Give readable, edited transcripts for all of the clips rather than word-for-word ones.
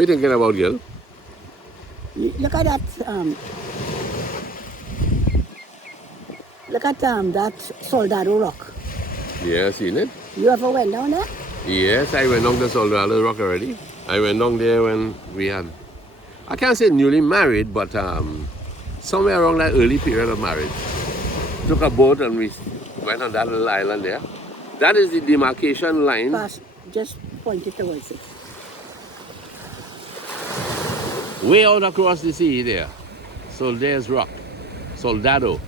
What are you thinking about, girl? Look at that. Look at that Soldado Rock. Yeah, seen it? You ever went down there? Yes, I went down to Sados Rock already. I went down there when we had, I can't say newly married, but somewhere around that early period of marriage. Took a boat and we went on that little island there. That is the demarcation line. Pass, just point it towards it. Way out across the sea there. Sados Rock. Soldado.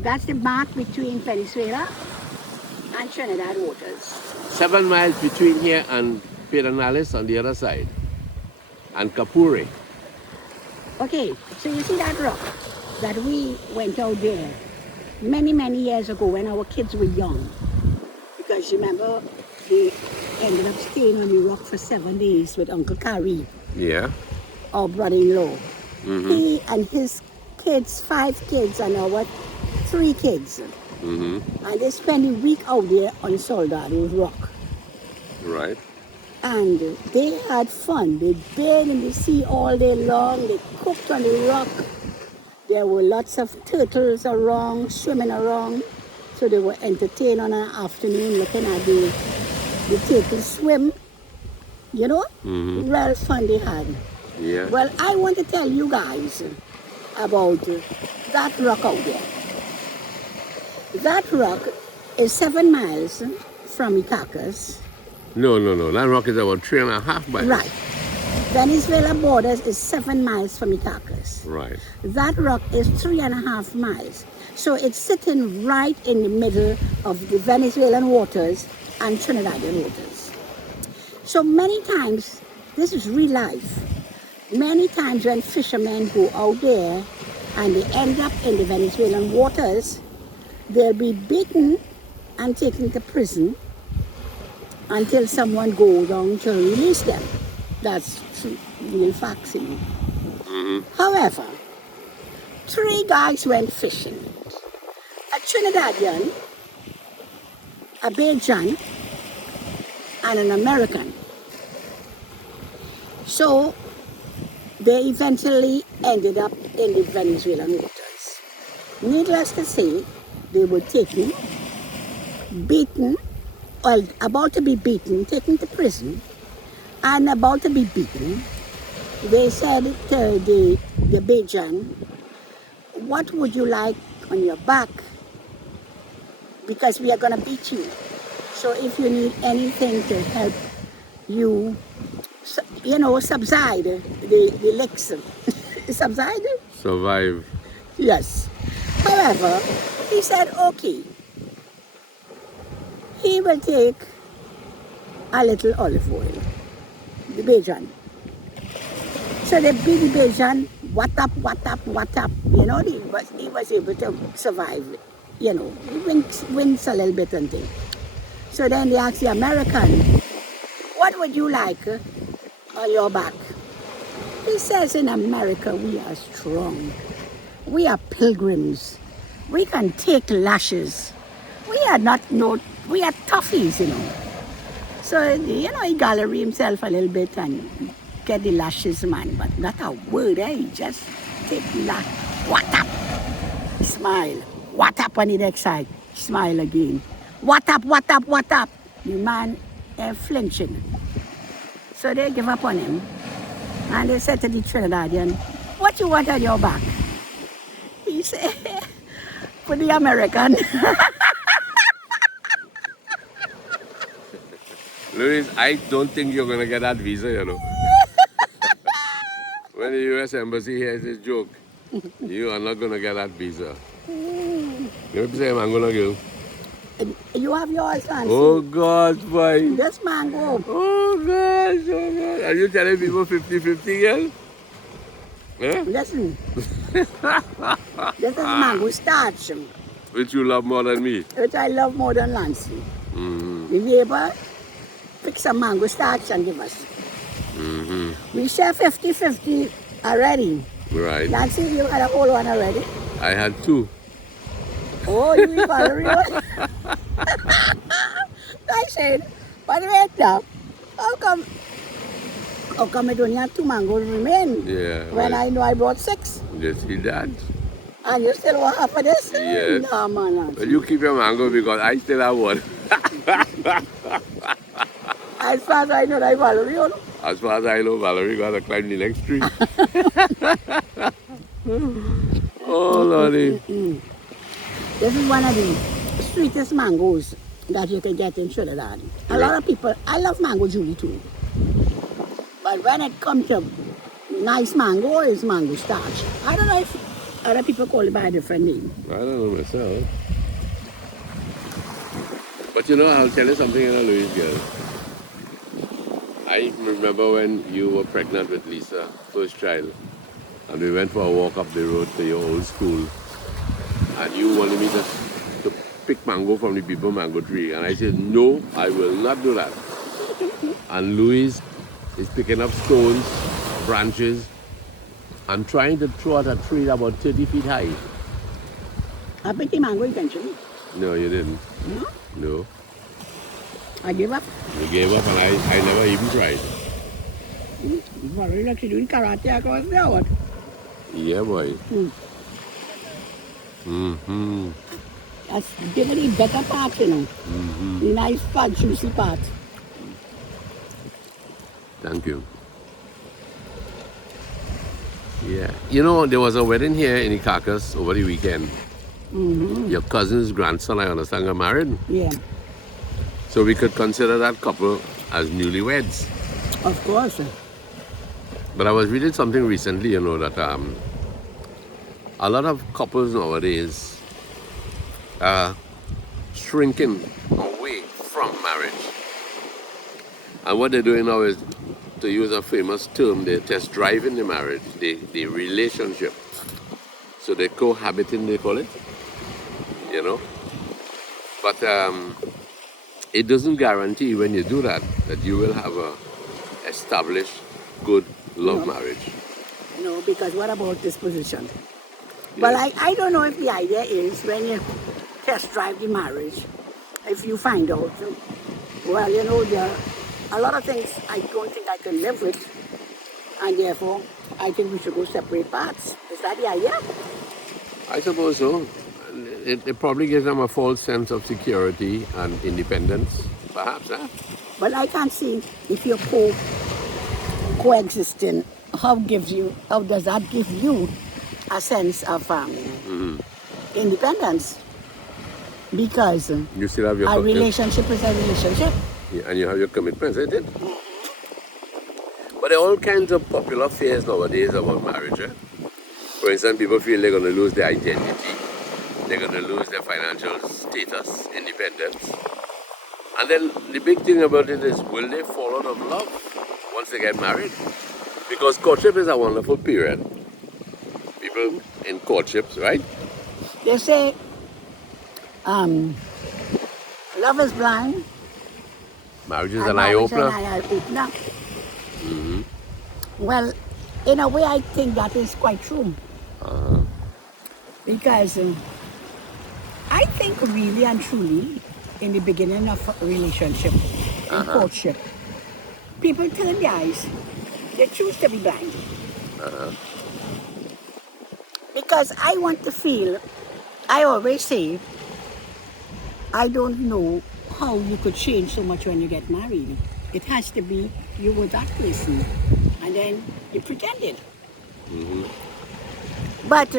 That's the mark between Venezuela and Trinidad waters. 7 miles between here and Pedernales on the other side. And Capure. Okay, so you see that rock that we went out there many, many years ago when our kids were young. Because remember, they ended up staying on the rock for 7 days with Uncle Carrie, Yeah. our brother-in-law. Mm-hmm. He and his kids, 5 kids, and our 3 kids. Mm-hmm. And they spent a week out there on Soldado Rock. Right. And they had fun. They bathed in the sea all day long. They cooked on the rock. There were lots of turtles around, swimming around. So they were entertained on an afternoon looking at the turtles swim. You know? Mm-hmm. Real fun they had. Yeah. Well, I want to tell you guys about that rock out there. That rock is 7 miles from Icacos. No. That rock is about 3.5 miles. Right. Venezuela borders is 7 miles from Icacos. Right. That rock is 3.5 miles. So it's sitting right in the middle of the Venezuelan waters and Trinidadian waters. So many times, this is real life. Many times when fishermen go out there and they end up in the Venezuelan waters, they'll be beaten and taken to prison until someone goes down to release them. That's real facts, you know. Mm-hmm. However, 3 guys went fishing. A Trinidadian, a Bajan, and an American. So they eventually ended up in the Venezuelan waters. Needless to say, they were taken, beaten, well, about to be beaten, taken to prison, and about to be beaten. They said to the Bajan, what would you like on your back? Because we are going to beat you. So if you need anything to help you, you know, subside the licks. Subside? Survive. Yes. However, he said, okay, he will take a little olive oil, the Bajan. So they beat the Bajan, what up. You know, he was able to survive, you know, he wins a little bit and things. So then they asked the American, what would you like on your back? He says, in America, we are strong. We are pilgrims. We can take lashes. We are toughies, you know. So, you know, he gallery himself a little bit and get the lashes, man. But not a word, eh? He just take the lash. What up? Smile. What up on the next side? Smile again. What up? The man flinching. So they give up on him. And they said to the Trinidadian, what you want on your back? He said, for the American. Louis, I don't think you're going to get that visa, you know. When the U.S. Embassy hears this joke, you are not going to get that visa. Let me say mango, girl. You have yours, Nancy. Oh, God, boy. This mango. Oh, gosh. Are you telling people 50-50, girl? Eh? Listen. This is mango starch. Which you love more than me. Which I love more than Nancy. Mm-hmm. The neighbor pick some mango starch and give us. Mm-hmm. We share 50-50 already. Right. Nancy, you had a whole one already? I had 2. Oh, you got a real one? I said, but wait now, how come how come it only have 2 mangoes remain? Yeah. When well, I know I brought 6. Yes, he did. And you still want half of this? Yes. No, man. Well, you keep your mango because I still have one. As far as I know, I Valerie, you know. As far as I know, Valerie got to climb the next tree. Oh, Lordy. This is one of the sweetest mangoes that you can get in Trinidad. A lot of people, I love mango Julie too. But when it comes to nice mango, it's mango starch. I don't know if other people call it by a different name. I don't know myself. But you know, I'll tell you something, Louise girl. I remember when you were pregnant with Lisa, first child, and we went for a walk up the road to your old school, and you wanted me to pick mango from the people mango tree, and I said, no, I will not do that. And Louise is picking up stones, branches, and trying to throw at a tree about 30 feet high. I picked the mango eventually. No, you didn't. No? No. I gave up. You gave up, and I never even tried. Valerie like she doing karate across there, what? Yeah, boy. Mm. Mm-hmm. That's give it the better part, you know. Mm-hmm. The nice part, juicy part. Thank you. Yeah. You know, there was a wedding here in Icacos over the weekend. Mm-hmm. Your cousin's grandson, I understand, got married. Yeah, So we could consider that couple as newlyweds. of course. But I was reading something recently, you know, that a lot of couples nowadays are shrinking away from marriage. And what they're doing now is, to use a famous term, they're test driving the marriage, the relationship. So they're cohabiting, they call it, you know. But it doesn't guarantee when you do that you will have a established, good love marriage. No, because what about this position? Well, I don't know if the idea is when you test drive the marriage, if you find out, well, you know, there are a lot of things I don't think I can live with, and therefore I think we should go separate paths. Is that the idea? I suppose so. It probably gives them a false sense of security and independence, perhaps, huh? But I can't see if you're coexisting, how does that give you a sense of independence? Because You still have your a relationship is a relationship. and you have your commitments, isn't it? But there are all kinds of popular fears nowadays about marriage. Eh? For instance, people feel they're going to lose their identity, they're going to lose their financial status, independence. And then the big thing about it is, will they fall out of love once they get married? Because courtship is a wonderful period. People in courtships, right? They say, love is blind. Marriage is and an marriage is eye-opener. an eye-opener. Well, in a way, I think that is quite true. Because I think really and truly, in the beginning of a relationship, in courtship, people turn their eyes, they choose to be blind. Because I want to feel, I always say, I don't know how you could change so much when you get married. It has to be you were that person, and then you pretended. But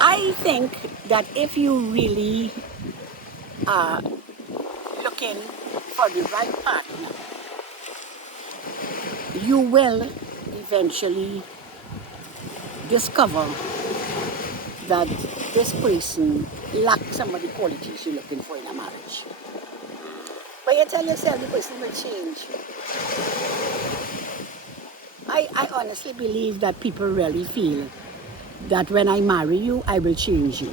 I think that if you really are looking for the right partner, you will eventually discover that this person lacks some of the qualities you're looking for in a marriage. But you tell yourself the person will change. I honestly believe that people really feel that when I marry you, I will change you.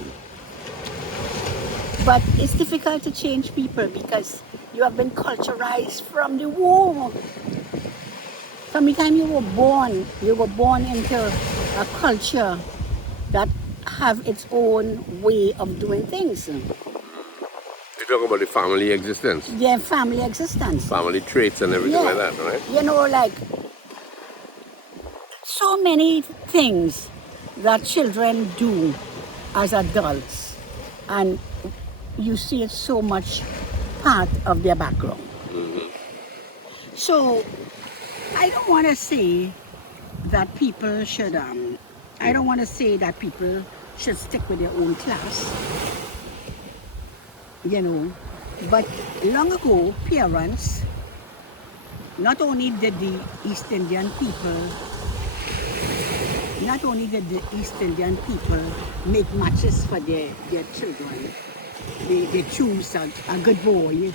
But it's difficult to change people because you have been culturalized from the womb. From the time you were born into a culture that have its own way of doing things. You're talking about the family existence, their family existence. family traits and everything like that, right? You know, like so many things that children do as adults, and you see it so much part of their background. So I don't want to say that people should, I don't want to say that people should stick with their own class, you know, but long ago, parents, not only did the East Indian people make matches for their children. They choose a good boy.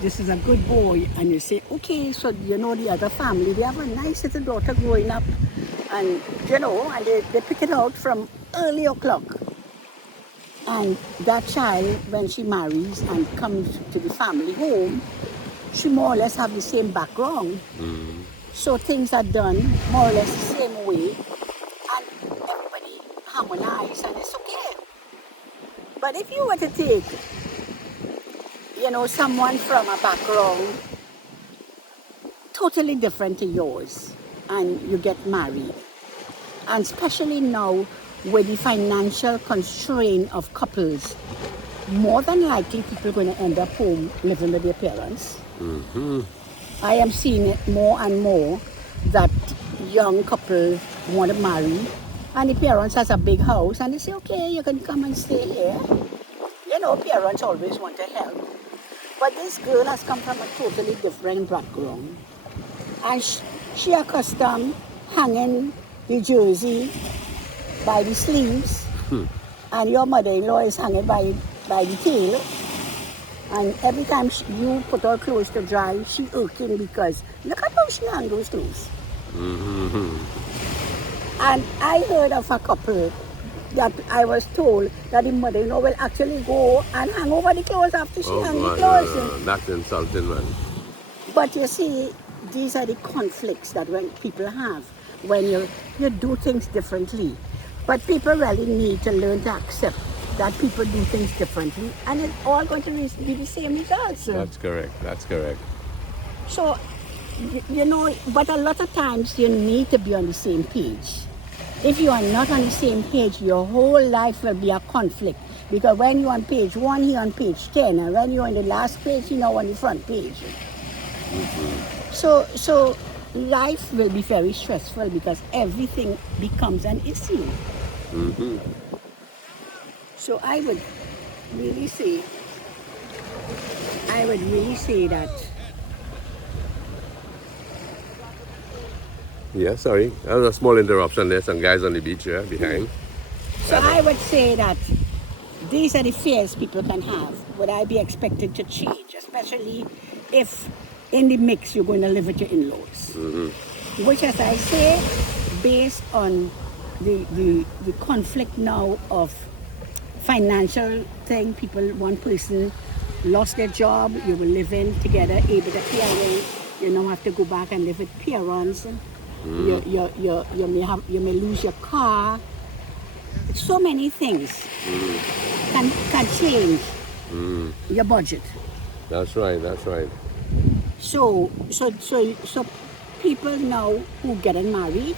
This is a good boy, and you say, okay, so you know the other family, they have a nice little daughter growing up, and you know, and they pick it out from early o'clock. And that child, when she marries and comes to the family home, she more or less have the same background. So things are done more or less the same way, and everybody harmonize, and it's okay. But if you were to take, you know, someone from a background totally different to yours, and you get married, and especially now with the financial constraint of couples, more than likely people are going to end up home living with their parents. I am seeing it more and more that young couple want to marry, and the parents has a big house, and they say, okay, you can come and stay here. You know, parents always want to help. But this girl has come from a totally different background. And she accustomed hanging the jersey by the sleeves, and your mother-in-law is hanging by the tail. And every time you put her clothes to dry, she irking because look at how she hang those clothes. And I heard of a couple that I was told that the mother-in-law will actually go and hang over the clothes after she hang the clothes. No. That's insulting, man. But you see, these are the conflicts that when people have when you do things differently. But people really need to learn to accept that people do things differently, and it's all going to be the same results. That's correct. That's correct. So, you know, but a lot of times you need to be on the same page. If you are not on the same page, your whole life will be a conflict. Because when you're on page 1, you're on page 10, and when you're on the last page, you're now on the front page. So life will be very stressful because everything becomes an issue. So I would really say that. Yeah, sorry. That was a small interruption there. Some guys on the beach here behind. So I would say that these are the fears people can have. Would I be expected to change, especially if in the mix you're going to live with your in-laws? Which, as I say, based on the conflict now of financial thing, people, one person lost their job, you will live in together, able to pay rent, you now have to go back and live with parents. You may lose your car. So many things can change your budget. That's right. That's right. So people now who getting married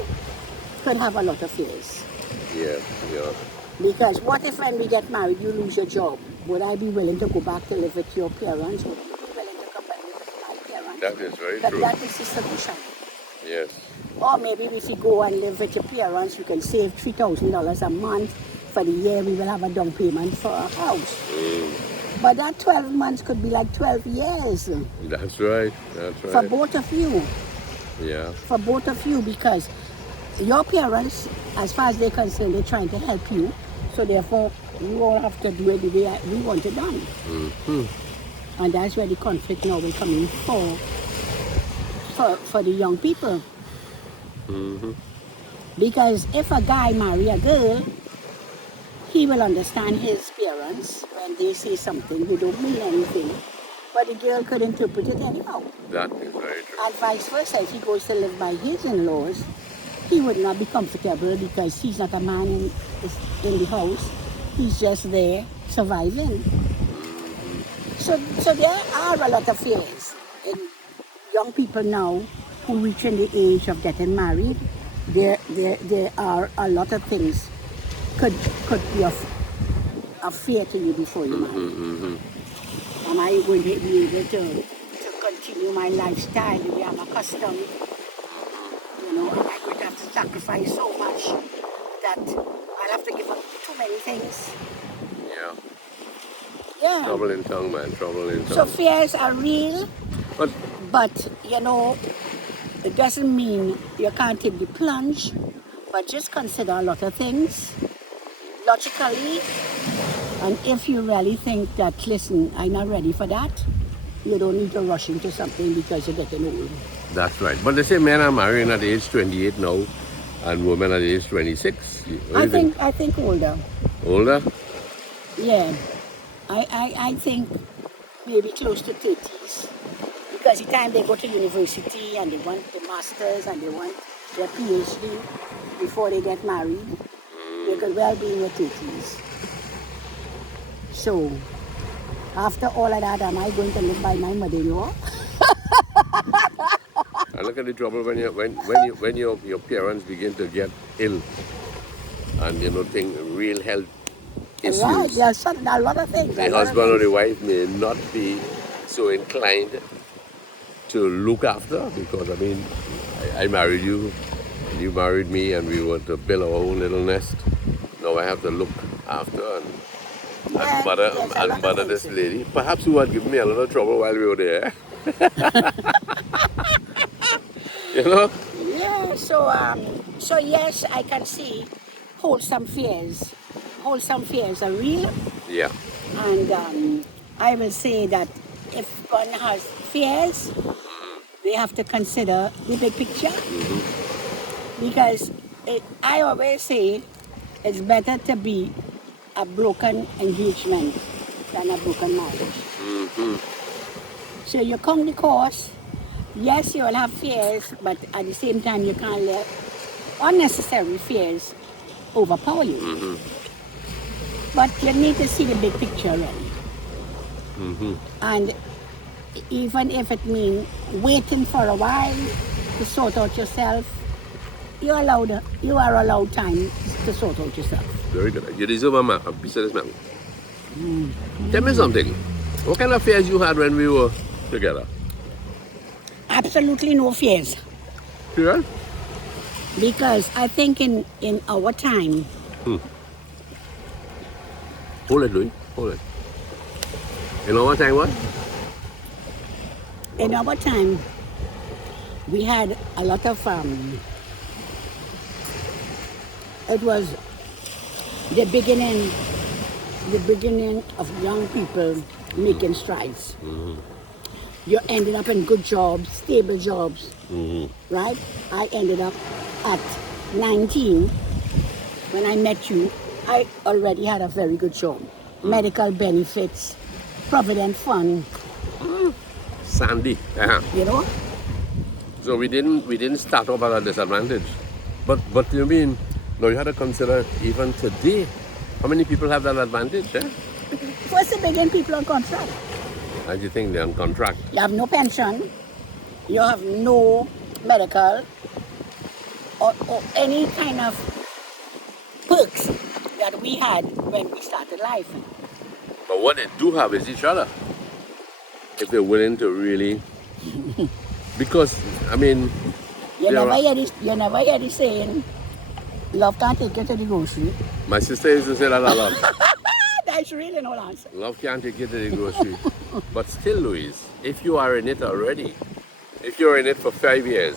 could have a lot of fears. Yeah. Because what if when we get married you lose your job? Would I be willing to go back to live with your parents? Would you be willing to come back live with my parents? That is very But true. that is the solution. Yes. Or maybe if you go and live with your parents, you can save $3,000 a month. For the year, we will have a down payment for a house. But that 12 months could be like 12 years. That's right. That's right. For both of you. Yeah. For both of you, because your parents, as far as they're concerned, they're trying to help you. So therefore, you won't have to do it the way we want it done. And that's where the conflict now will come in for the young people. Because if a guy marry a girl, he will understand his parents when they say something, they don't mean anything. But the girl could interpret it anyhow. That is very true. And vice versa, if he goes to live by his in-laws, he would not be comfortable because he's not a man in the house. He's just there surviving. So there are a lot of fears in young people now who reach in the age of getting married. There are a lot of things could be of fear to you before you marry. Am I going to be able to continue my lifestyle the way I'm accustomed? You know, am I going to have to sacrifice so much that I'll have to give up too many things? Yeah. Yeah. Trouble in tongue, man. Trouble in tongue. So fears are real, but you know, it doesn't mean you can't take the plunge, but just consider a lot of things logically. And if you really think that, listen, I'm not ready for that, you don't need to rush into something because you're getting old. That's right. But they say men are marrying at age 28 now, and women at age 26. I think older. Older? Yeah. I think maybe close to 30s. Because the time they go to university and they want the masters and they want their PhD before they get married, they could well be in their 30s. So, after all of that, am I going to live by my mother-in-law? And look at the trouble when your parents begin to get ill and think real health issues. Right, there's a lot of things. The husband or the wife may not be so inclined to look after, because I married you, and you married me, and we were to build our own little nest. Now I have to look after and mother this lady, perhaps who had given me a lot of trouble while we were there. You know? Yeah, so yes, I can see wholesome fears. Wholesome fears are real. Yeah. And I will say that if one has fears, they have to consider the big picture. Because I always say it's better to be a broken engagement than a broken marriage. So you come the course, yes, you will have fears, but at the same time you can't let unnecessary fears overpower you. But you need to see the big picture really. And even if it means waiting for a while to sort out yourself, you are allowed time to sort out yourself. Very good. You deserve a piece of this man. Tell me something. What kind of fears you had when we were together? Absolutely no fears. Sure? Because I think in our time... Hold it, Louis. Hold it. In our time what? In our time, we had a lot of... it was the beginning of young people making strides. You ended up in good jobs, stable jobs, right? I ended up at 19. When I met you, I already had a very good job. Medical benefits, provident fund. Sandy. You know? So we didn't start off at a disadvantage. But you mean, now you had to consider even today, how many people have that advantage? First, the begin people on contract. How do you think they're on contract? You have no pension, you have no medical, or any kind of perks that we had when we started life. But what they do have is each other. If they're willing to really, because you never hear this saying, love can't take you to the grocery. My sister used to say that a lot. That's really no answer. Love can't take you to the grocery. But still, Louise, if you are in it already, if you're in it for 5 years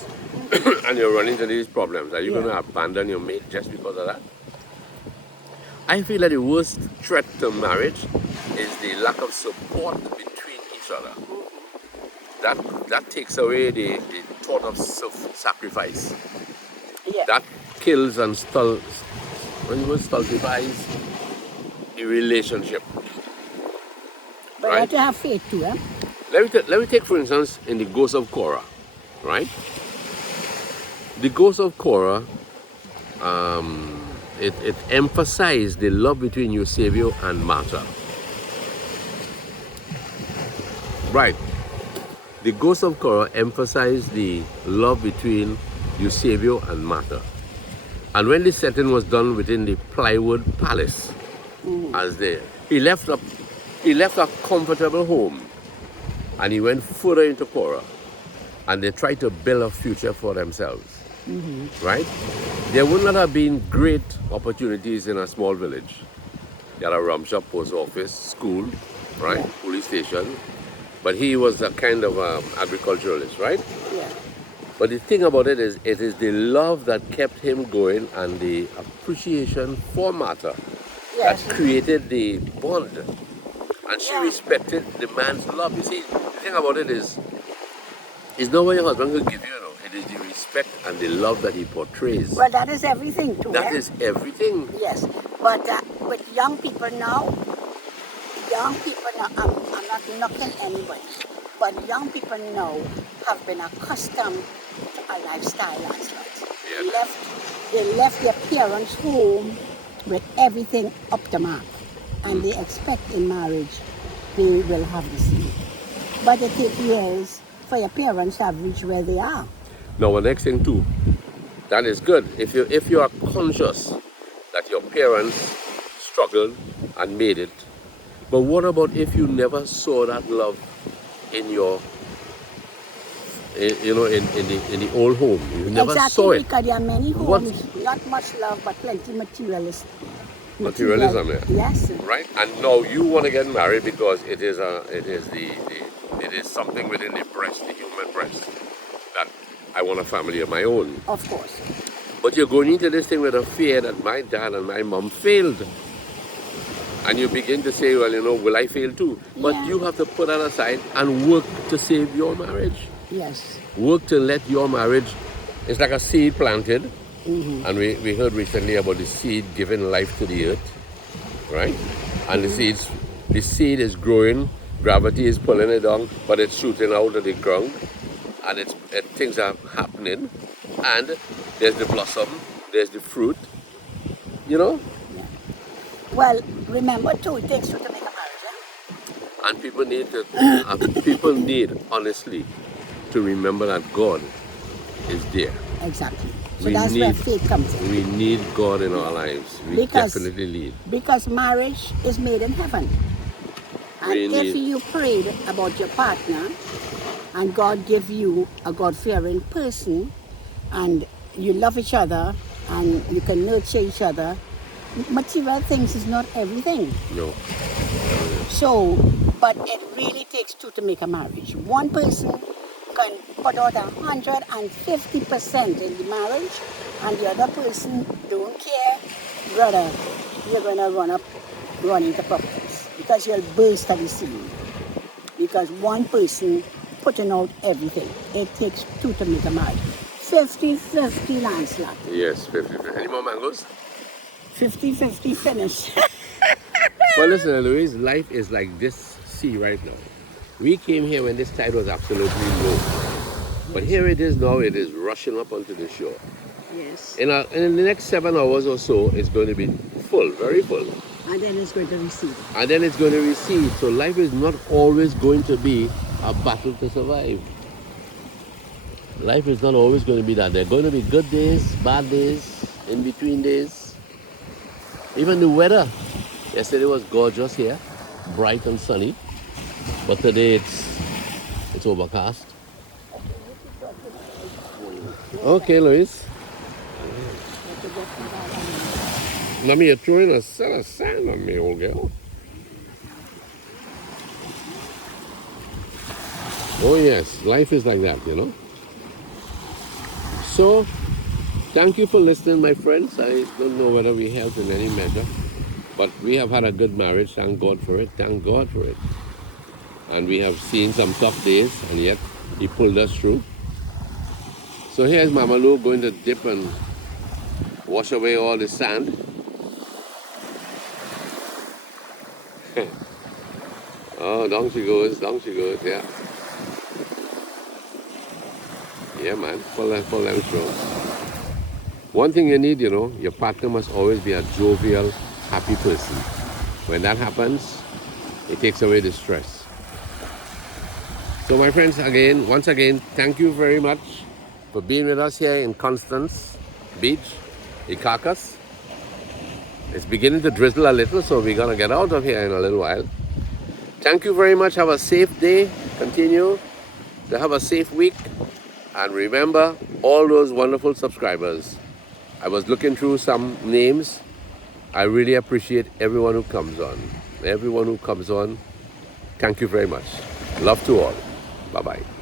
and you're running into these problems, are you going to abandon your mate just because of that? I feel that the worst threat to marriage is the lack of support between each other. That takes away the thought of self-sacrifice. Yeah. That kills and stultifies the relationship. But you have to have faith too, eh? Let me take, for instance, in the Ghost of Korah, right? The Ghost of Korah, it emphasized the love between Eusebio and Martha. Right. The Ghost of Korah emphasized the love between Eusebio and Martha. And when the setting was done within the plywood palace, as they he left a comfortable home and he went further into Korah and they tried to build a future for themselves. Right? There would not have been great opportunities in a small village. You had a rum shop, post office, school, right? Yeah. Police station. But he was a kind of agriculturalist, right? Yeah. But the thing about it is the love that kept him going and the appreciation for Martha Yes. that created the bond. And she Yeah. respected the man's love. You see, the thing about it is, it's not what your husband could give you, you know. It is the respect and the love that he portrays. Well, that is everything too. That is everything. Yes. But with young people now, I'm not knocking anybody, but young people now have been accustomed to a lifestyle last night. Yeah. They left their parents' home with everything up to mark, and they expect in marriage they will have the same. But it takes years for your parents to have reached where they are. Now, the next thing too, that is good. If you are conscious that your parents struggled and made it, but what about if you never saw that love in your, in the old home? You never saw Exactly, it. because there are many homes, not much love, but plenty materialism. Materialism, yeah. Yes. Right? And now you want to get married because it is something within the breast, the human breast, that I want a family of my own. Of course. But you're going into this thing with a fear that my dad and my mom failed. And you begin to say, well, will I fail too? But Yeah. you have to put that aside and work to save your marriage. Yes. Work to let your marriage, it's like a seed planted. And we heard recently about the seed giving life to the earth, right? And the seed is growing, gravity is pulling it down, but it's shooting out of the ground, and things are happening, and there's the blossom, there's the fruit, Well, remember too, it takes two to make a marriage. Eh? and people need honestly to remember that God is there. Exactly. So that's where faith comes in. We need God in our lives. We definitely need. Because marriage is made in heaven. And if you prayed about your partner and God give you a God-fearing person and you love each other and you can nurture each other, material things is not everything. No. So, but it really takes two to make a marriage. One person can put out 150% in the marriage, and the other person don't care. Brother, you're gonna run into problems because you'll burst at the seam. Because one person putting out everything. It takes two to make a marriage. 50-50 landslide. Yes, 50. Any more mangoes? 50-50 finish. Well, listen, Louise, life is like this sea right now. We came here when this tide was absolutely low. But here it is now, it is rushing up onto the shore. Yes. In the next 7 hours or so, it's going to be full, very full. And then it's going to recede. And then it's going to recede. So life is not always going to be a battle to survive. Life is not always going to be that. There are going to be good days, bad days, in between days. Even the weather. Yesterday was gorgeous here, bright and sunny. But today it's overcast. Okay, Lois. Let me throwing a set of sand on me, old girl. Oh yes, life is like that, So, thank you for listening, my friends. I don't know whether we helped in any measure, but we have had a good marriage. Thank God for it. Thank God for it. And we have seen some tough days, and yet He pulled us through. So here's Mama Lou going to dip and wash away all the sand. Oh, down she goes, yeah. Yeah, man, full length show. One thing you need, your partner must always be a jovial, happy person. When that happens, it takes away the stress. So my friends, once again, thank you very much for being with us here in Constance Beach, Icacos. It's beginning to drizzle a little, so we're gonna get out of here in a little while. Thank you very much. Have a safe day. Continue to have a safe week. And remember all those wonderful subscribers. I was looking through some names. I really appreciate everyone who comes on. Everyone who comes on, thank you very much. Love to all. Bye-bye.